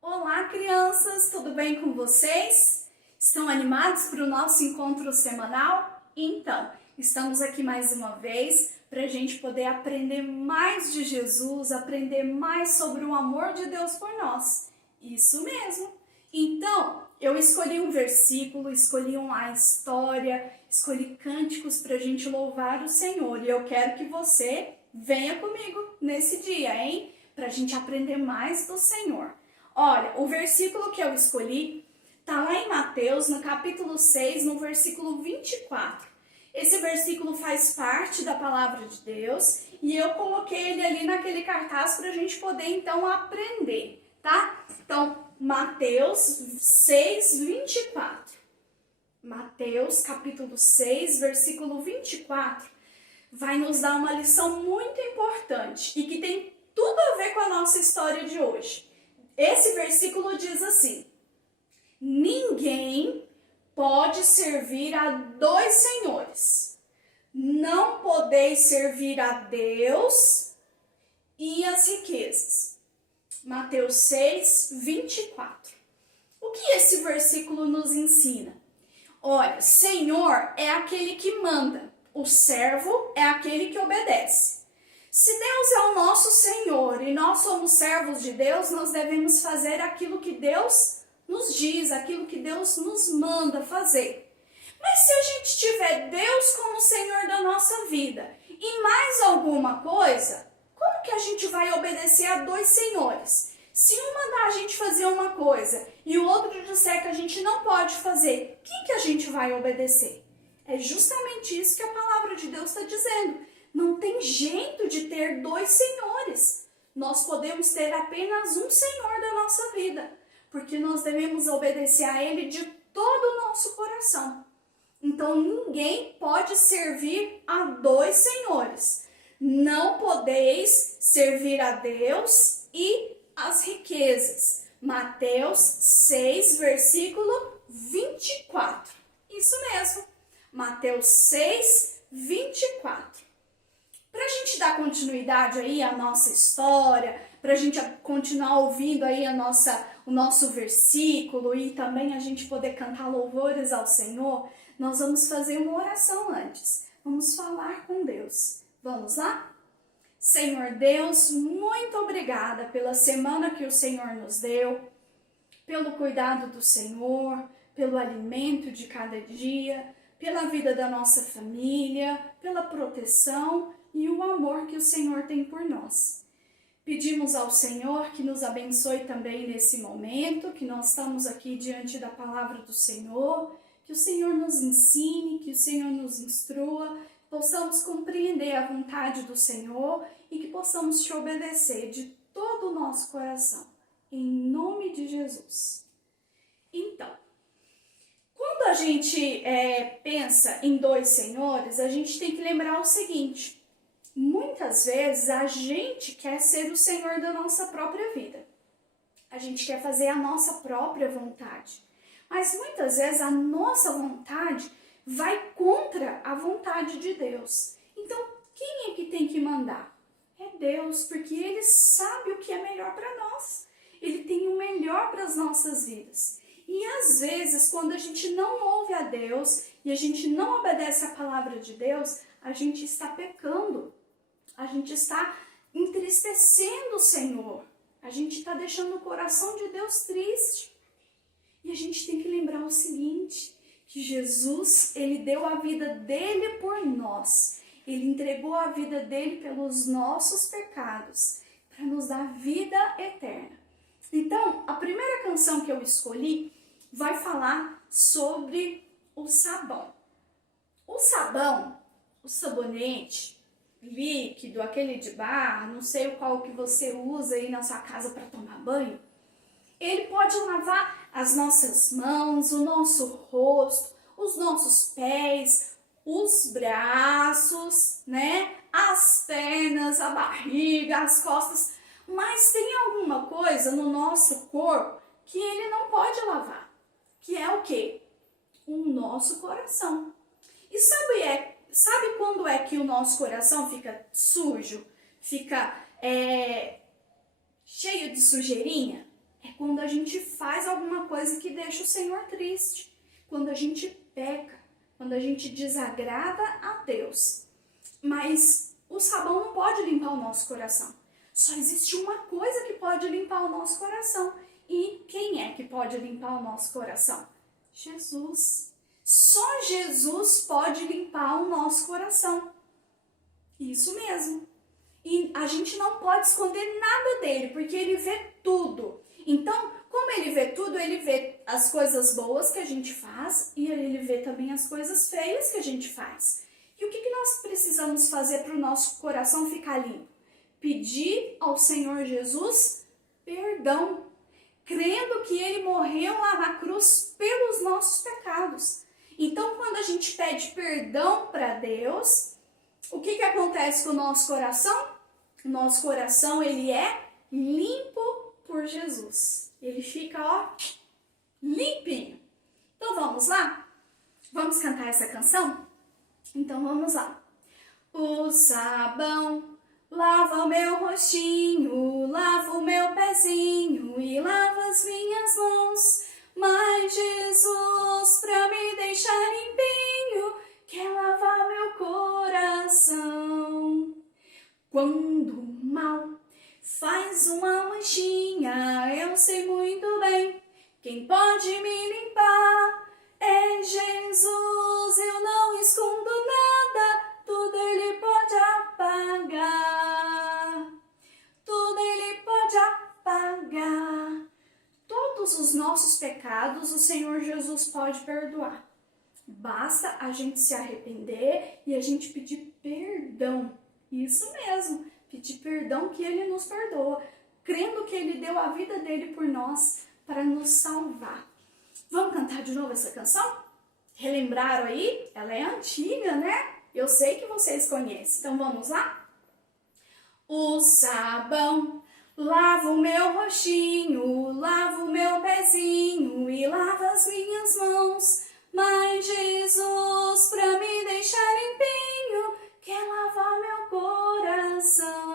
Olá, crianças, tudo bem com vocês? Estão animados para o nosso encontro semanal? Então, estamos aqui mais uma vez para a gente poder aprender mais de Jesus, aprender mais sobre o amor de Deus por nós. Isso mesmo! Então, eu escolhi um versículo, escolhi uma história, escolhi cânticos para a gente louvar o Senhor. E eu quero que você venha comigo nesse dia, hein? Para a gente aprender mais do Senhor. Olha, o versículo que eu escolhi está lá em Mateus, no capítulo 6, no versículo 24. Esse versículo faz parte da palavra de Deus e eu coloquei ele ali naquele cartaz para a gente poder então aprender, tá? Então, Mateus 6, 24. Mateus, capítulo 6, versículo 24, vai nos dar uma lição muito importante e que tem tudo a ver com a nossa história de hoje. Esse versículo diz assim: ninguém pode servir a dois senhores. Não podeis servir a Deus e as riquezas. Mateus 6, 24. O que esse versículo nos ensina? Olha, Senhor é aquele que manda, o servo é aquele que obedece. Se Deus é o nosso Senhor e nós somos servos de Deus, nós devemos fazer aquilo que Deus nos diz, aquilo que Deus nos manda fazer. Mas se a gente tiver Deus como Senhor da nossa vida e mais alguma coisa, como que a gente vai obedecer a dois senhores? Se um mandar a gente fazer uma coisa e o outro disser que a gente não pode fazer, quem que a gente vai obedecer? É justamente isso que a palavra de Deus está dizendo. Não tem jeito de ter dois senhores. Nós podemos ter apenas um Senhor da nossa vida, porque nós devemos obedecer a Ele de todo o nosso coração. Então, ninguém pode servir a dois senhores. Não podeis servir a Deus e as riquezas. Mateus 6, versículo 24. Isso mesmo. Mateus 6, 24. Para a gente dar continuidade aí à nossa história, para a gente continuar ouvindo aí o nosso versículo e também a gente poder cantar louvores ao Senhor, nós vamos fazer uma oração antes. Vamos falar com Deus. Vamos lá? Senhor Deus, muito obrigada pela semana que o Senhor nos deu, pelo cuidado do Senhor, pelo alimento de cada dia, pela vida da nossa família, pela proteção e o amor que o Senhor tem por nós. Pedimos ao Senhor que nos abençoe também nesse momento, que nós estamos aqui diante da palavra do Senhor, que o Senhor nos ensine, que o Senhor nos instrua, possamos compreender a vontade do Senhor e que possamos te obedecer de todo o nosso coração, em nome de Jesus. Então, quando a gente pensa em dois senhores, a gente tem que lembrar o seguinte: muitas vezes a gente quer ser o Senhor da nossa própria vida, a gente quer fazer a nossa própria vontade. Mas muitas vezes a nossa vontade vai contra a vontade de Deus. Então, quem é que tem que mandar? É Deus, porque Ele sabe o que é melhor para nós. Ele tem o melhor para as nossas vidas. E às vezes, quando a gente não ouve a Deus e a gente não obedece a palavra de Deus, a gente está pecando. A gente está entristecendo o Senhor. A gente está deixando o coração de Deus triste. E a gente tem que lembrar o seguinte, que Jesus, Ele deu a vida dele por nós. Ele entregou a vida dele pelos nossos pecados, para nos dar vida eterna. Então, a primeira canção que eu escolhi vai falar sobre o sabão. O sabão, o sabonete líquido, aquele de barra, não sei qual que você usa aí na sua casa para tomar banho, ele pode lavar as nossas mãos, o nosso rosto, os nossos pés, os braços, né? As pernas, a barriga, as costas. Mas tem alguma coisa no nosso corpo que ele não pode lavar. Que é o quê? O nosso coração. E sabe quando é que o nosso coração fica sujo? Fica cheio de sujeirinha? É quando a gente faz alguma coisa que deixa o Senhor triste. Quando a gente peca, quando a gente desagrada a Deus. Mas o sabão não pode limpar o nosso coração. Só existe uma coisa que pode limpar o nosso coração. E quem é que pode limpar o nosso coração? Jesus. Só Jesus pode limpar o nosso coração. Isso mesmo. E a gente não pode esconder nada dele, porque ele vê tudo. Então, como ele vê tudo, ele vê as coisas boas que a gente faz e ele vê também as coisas feias que a gente faz. E o que nós precisamos fazer para o nosso coração ficar limpo? Pedir ao Senhor Jesus perdão, crendo que ele morreu lá na cruz pelos nossos pecados. Então, quando a gente pede perdão para Deus, o que acontece com o nosso coração? O nosso coração, ele é limpo por Jesus. Ele fica, limpinho. Então, vamos lá? Vamos cantar essa canção? Então, vamos lá. O sabão lava o meu rostinho, lava o meu pezinho e lava as minhas mãos. Mas Jesus, pra me deixar limpinho, quer lavar meu coração. Quando o mal faz uma manchinha, eu sei muito bem, quem pode me limpar é Jesus. Eu não escondo nada, tudo ele pode apagar. Tudo ele pode apagar. Todos os nossos pecados o Senhor Jesus pode perdoar. Basta a gente se arrepender e a gente pedir perdão. Isso mesmo, pedir perdão que ele nos perdoa, crendo que ele deu a vida dele por nós para nos salvar. Vamos cantar de novo essa canção? Relembraram aí? Ela é antiga, né? Eu sei que vocês conhecem. Então vamos lá? O sabão lava o meu rostinho, lava o meu pezinho e lava as minhas mãos. Mas Jesus, pra me deixar limpinho, quer lavar meu coração.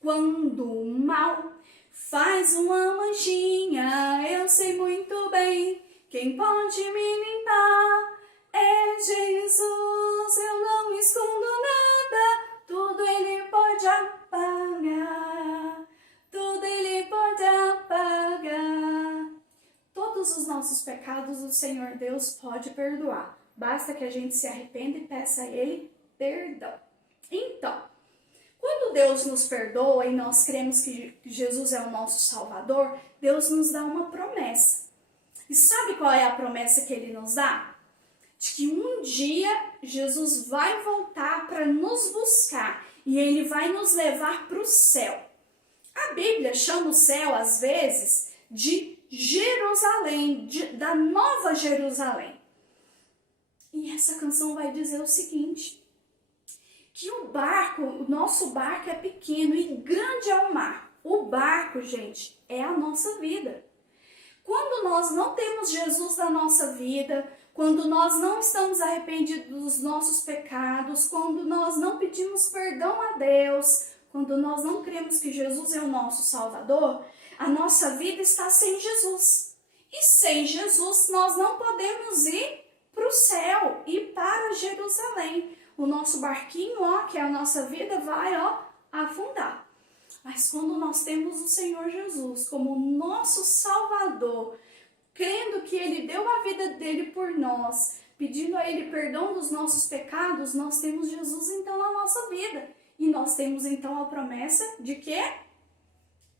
Quando o mal faz uma manchinha, eu sei muito bem, quem pode me limpar é Jesus. Eu não escondo nada, tudo ele pode apagar. Tudo ele pode apagar. Todos os nossos pecados o Senhor Deus pode perdoar. Basta que a gente se arrependa e peça a ele perdão. Então, quando Deus nos perdoa e nós cremos que Jesus é o nosso Salvador, Deus nos dá uma promessa. E sabe qual é a promessa que ele nos dá? De que um dia Jesus vai voltar para nos buscar e ele vai nos levar para o céu. A Bíblia chama o céu, às vezes, de Jerusalém, da Nova Jerusalém. E essa canção vai dizer o seguinte, que o nosso barco é pequeno e grande é o mar. O barco, gente, é a nossa vida. Quando nós não temos Jesus na nossa vida, quando nós não estamos arrependidos dos nossos pecados, quando nós não pedimos perdão a Deus, quando nós não cremos que Jesus é o nosso Salvador, a nossa vida está sem Jesus. E sem Jesus nós não podemos ir para o céu e para Jerusalém. O nosso barquinho, que é a nossa vida, vai, afundar. Mas quando nós temos o Senhor Jesus como nosso Salvador, crendo que ele deu a vida dele por nós, pedindo a ele perdão dos nossos pecados, nós temos Jesus então na nossa vida. E nós temos então a promessa de quê?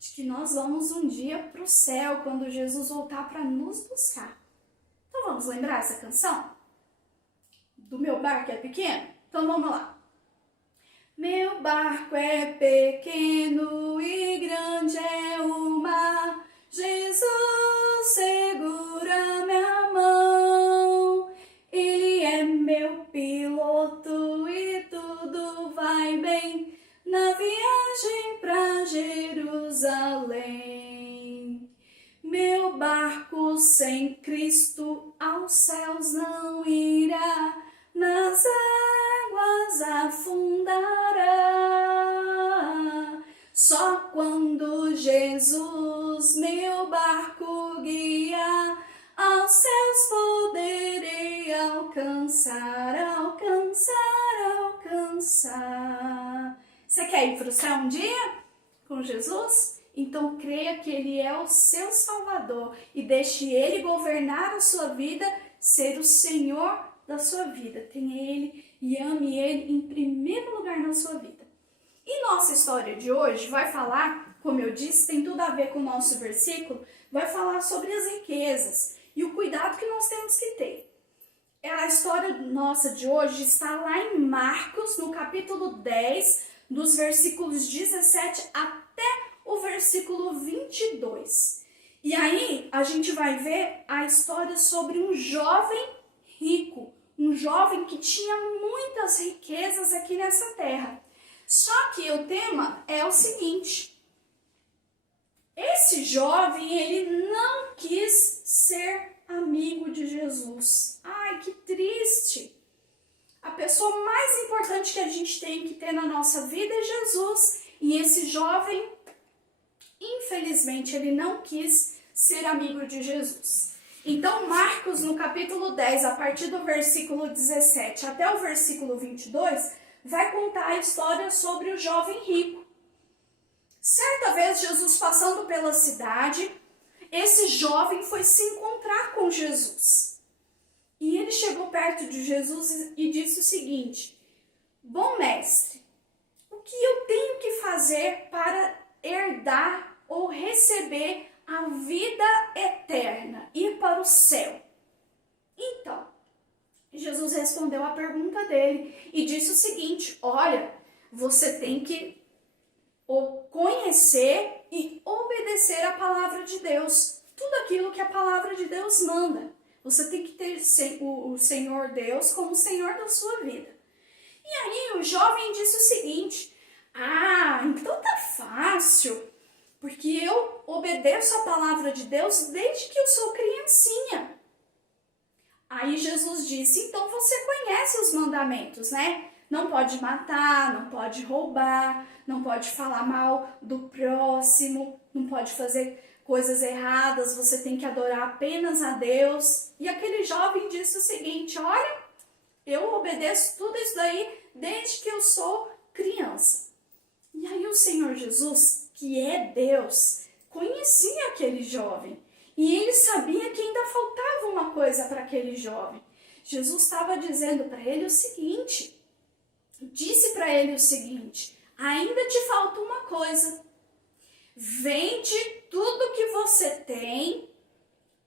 De que nós vamos um dia para o céu, quando Jesus voltar para nos buscar. Então vamos lembrar essa canção? Do meu barco é pequeno? Então vamos lá. Meu barco é pequeno e grande é o mar. Jesus segura minha mão. Ele é meu piloto e tudo vai bem na viagem pra Jerusalém. Meu barco sem Cristo ao céu céus não irá, nas águas afundará. Só quando Jesus meu barco guia, aos céus poderei alcançar, alcançar, alcançar. Você quer ir para o céu um dia com Jesus? Então creia que Ele é o seu Salvador e deixe Ele governar a sua vida, ser o Senhor da sua vida. Tenha Ele e ame Ele em primeiro lugar na sua vida. E nossa história de hoje vai falar, como eu disse, tem tudo a ver com o nosso versículo, vai falar sobre as riquezas e o cuidado que nós temos que ter. A história nossa de hoje está lá em Marcos, no capítulo 10, dos versículos 17 até o versículo 22. E aí a gente vai ver a história sobre um jovem rico, um jovem que tinha muitas riquezas aqui nessa terra. Só que o tema é o seguinte: esse jovem, ele não quis ser amigo de Jesus. Ai, que triste! A pessoa mais importante que a gente tem que ter na nossa vida é Jesus. E esse jovem, infelizmente, ele não quis ser amigo de Jesus. Então, Marcos, no capítulo 10, a partir do versículo 17 até o versículo 22, vai contar a história sobre o jovem rico. Certa vez, Jesus passando pela cidade, esse jovem foi se encontrar com Jesus. E ele chegou perto de Jesus e disse o seguinte: bom mestre, o que eu tenho que fazer para herdar ou receber a vida eterna, ir para o céu? Então, Jesus respondeu a pergunta dele e disse o seguinte: olha, você tem que conhecer e obedecer a palavra de Deus, tudo aquilo que a palavra de Deus manda. Você tem que ter o Senhor Deus como o Senhor da sua vida. E aí o jovem disse o seguinte: ah, então tá fácil, porque eu obedeço a palavra de Deus desde que eu sou criancinha. Aí Jesus disse: então você conhece os mandamentos, né? Não pode matar, não pode roubar, não pode falar mal do próximo, não pode fazer coisas erradas, você tem que adorar apenas a Deus. E aquele jovem disse o seguinte: olha, eu obedeço tudo isso daí desde que eu sou criança. E aí o Senhor Jesus, que é Deus, conhecia aquele jovem. E ele sabia que ainda faltava uma coisa para aquele jovem. Jesus estava dizendo para ele o seguinte, disse para ele o seguinte: ainda te falta uma coisa. Vende tudo que você tem,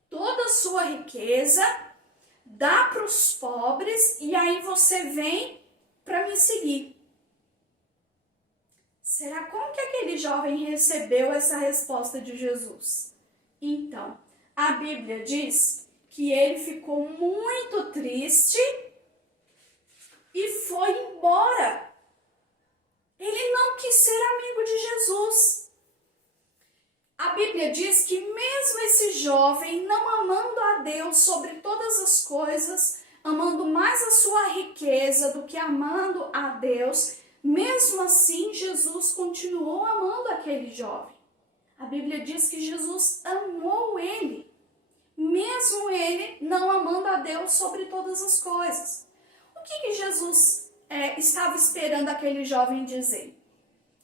toda a sua riqueza, dá para os pobres e aí você vem para me seguir. Será como que aquele jovem recebeu essa resposta de Jesus? Então, a Bíblia diz que ele ficou muito triste e foi embora. Ele não quis ser amigo de Jesus. A Bíblia diz que mesmo esse jovem, não amando a Deus sobre todas as coisas, amando mais a sua riqueza do que amando a Deus, mesmo assim Jesus continuou amando aquele jovem. A Bíblia diz que Jesus amou ele, mesmo ele não amando a Deus sobre todas as coisas. O que Jesus estava esperando aquele jovem dizer?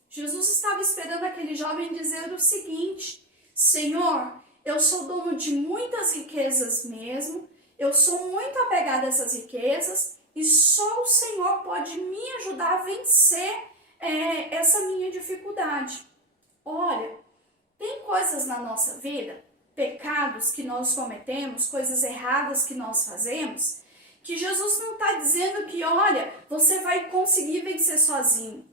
Jesus estava esperando aquele jovem dizer o seguinte: Senhor, eu sou dono de muitas riquezas mesmo, eu sou muito apegado a essas riquezas e só o Senhor pode me ajudar a vencer essa minha dificuldade. Olha, tem coisas na nossa vida, pecados que nós cometemos, coisas erradas que nós fazemos, que Jesus não está dizendo que, olha, você vai conseguir vencer sozinho.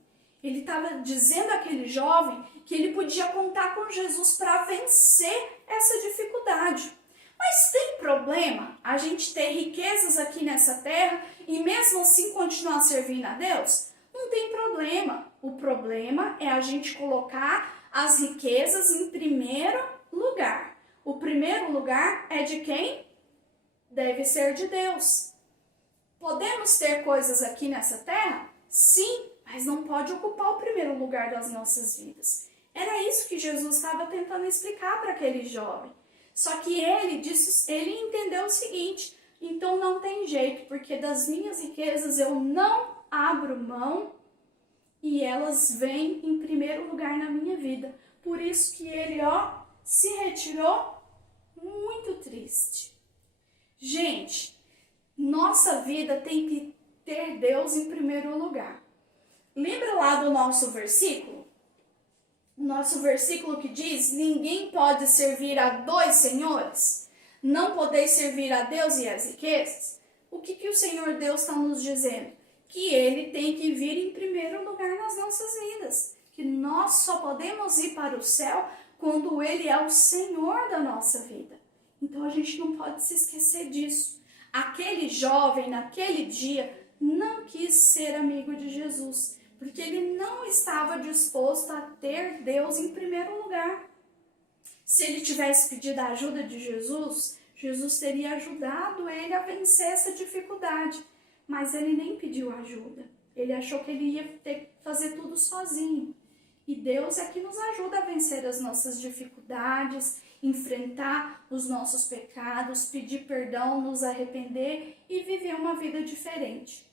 Ele estava dizendo àquele jovem que ele podia contar com Jesus para vencer essa dificuldade. Mas tem problema a gente ter riquezas aqui nessa terra e mesmo assim continuar servindo a Deus? Não tem problema. O problema é a gente colocar as riquezas em primeiro lugar. O primeiro lugar é de quem? deve ser de Deus. Podemos ter coisas aqui nessa terra? Sim, mas não pode ocupar o primeiro lugar das nossas vidas. Era isso que Jesus estava tentando explicar para aquele jovem. Só que ele entendeu o seguinte: então não tem jeito, porque das minhas riquezas eu não abro mão e elas vêm em primeiro lugar na minha vida. Por isso que ele, se retirou muito triste. Gente, nossa vida tem que ter Deus em primeiro lugar. Lembra lá do nosso versículo? O nosso versículo que diz: ninguém pode servir a dois senhores. Não podeis servir a Deus e as riquezas. O que o Senhor Deus está nos dizendo? Que Ele tem que vir em primeiro lugar nas nossas vidas. Que nós só podemos ir para o céu quando Ele é o Senhor da nossa vida. Então a gente não pode se esquecer disso. Aquele jovem, naquele dia, não quis ser amigo de Jesus, porque ele não estava disposto a ter Deus em primeiro lugar. Se ele tivesse pedido a ajuda de Jesus, Jesus teria ajudado ele a vencer essa dificuldade. Mas ele nem pediu ajuda. Ele achou que ele ia ter que fazer tudo sozinho. E Deus é que nos ajuda a vencer as nossas dificuldades, enfrentar os nossos pecados, pedir perdão, nos arrepender e viver uma vida diferente.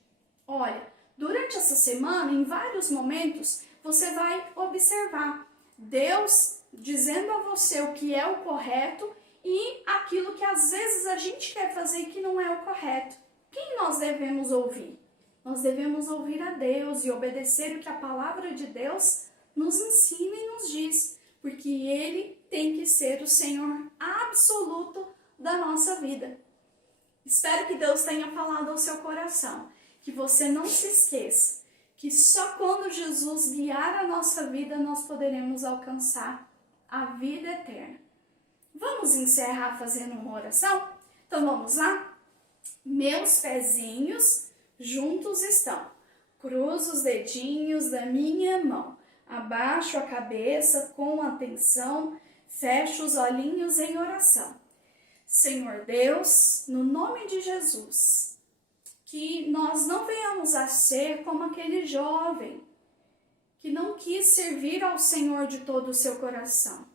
Olha, durante essa semana, em vários momentos, você vai observar Deus dizendo a você o que é o correto e aquilo que às vezes a gente quer fazer e que não é o correto. Quem nós devemos ouvir? Nós devemos ouvir a Deus e obedecer o que a palavra de Deus nos ensina e nos diz, porque Ele tem que ser o Senhor absoluto da nossa vida. Espero que Deus tenha falado ao seu coração, que você não se esqueça que só quando Jesus guiar a nossa vida nós poderemos alcançar a vida eterna. Vamos encerrar fazendo uma oração? Então vamos lá? Meus pezinhos juntos estão. Cruzo os dedinhos da minha mão. Abaixo a cabeça com atenção. Fecho os olhinhos em oração. Senhor Deus, no nome de Jesus, que nós não venhamos a ser como aquele jovem que não quis servir ao Senhor de todo o seu coração.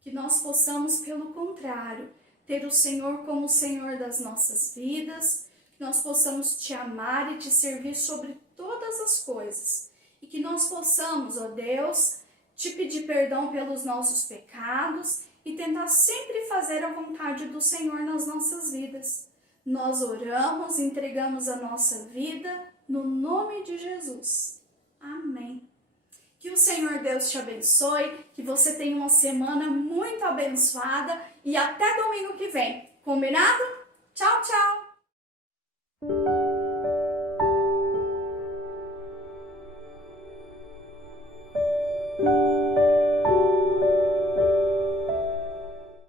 Que nós possamos, pelo contrário, ter o Senhor como o Senhor das nossas vidas, que nós possamos te amar e te servir sobre todas as coisas. E que nós possamos, ó Deus, te pedir perdão pelos nossos pecados e tentar sempre fazer a vontade do Senhor nas nossas vidas. Nós oramos, entregamos a nossa vida no nome de Jesus. Amém. Que o Senhor Deus te abençoe, que você tenha uma semana muito abençoada e até domingo que vem. Combinado? Tchau, tchau!